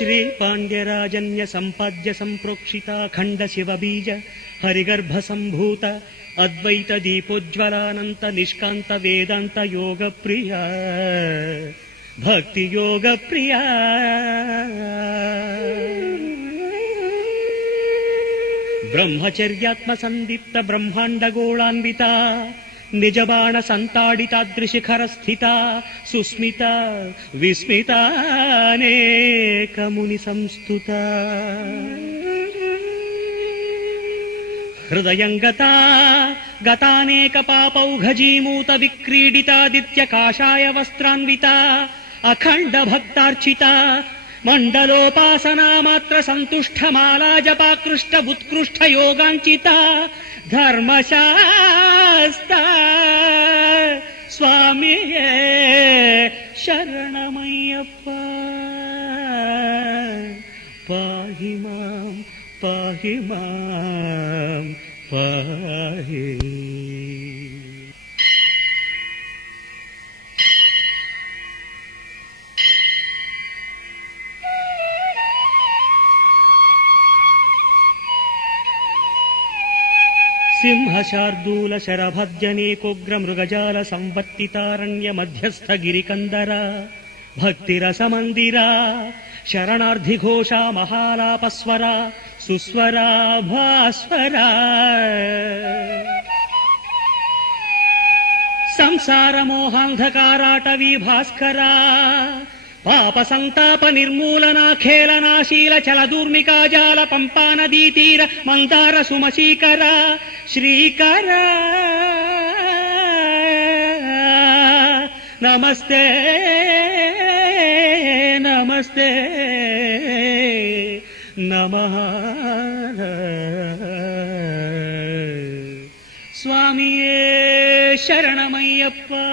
श्री पाण्ड्यराजन्य संपाद्य संप्रोक्षिता खंड शिव बीज हरिगर्भ संभूत अद्वैत दीपोज्वलानंत निष्कांत वेदांत योग प्रिया भक्ति योग प्रिया ब्रह्मचर्यात्म संदीप्त ब्रह्मांड गोलान्विता निजबाण संताडितादृशिखर स्थिता सुस्मिता विस्मितानेक मुनि संस्तुता हृदयंगता गतानेक पापौघजीमूत विक्रीडितादित्य काषाय वस्त्रान्विता अखंड भक्तार्चिता मंडलोपासना मात्र संतुष्ट माला जपाकृष्ट उत्कृष्ट योगांचिता धर्मशास्ता स्वामी शरणमय्यप्पा पाहि मां पाहि मां पाहि। सिंह शार्दूल शरभजनेकोग्र मृगजाल संवर्तितारण्य मध्यस्थ गिरिकंदरा भक्तिरस मंदिरा शरणार्थी घोषा महालापस्वरा सुस्वरा भास्वरा संसार मोहांधकाराटवी भास्करा पाप संताप निर्मूलना खेलनाशील चल दूर्मिका जाल पंपा नदी तीर मंदार सुमशीकरा श्रीकरा नमस्ते नमस्ते नमः स्वामिये शरणमय्यप्पा।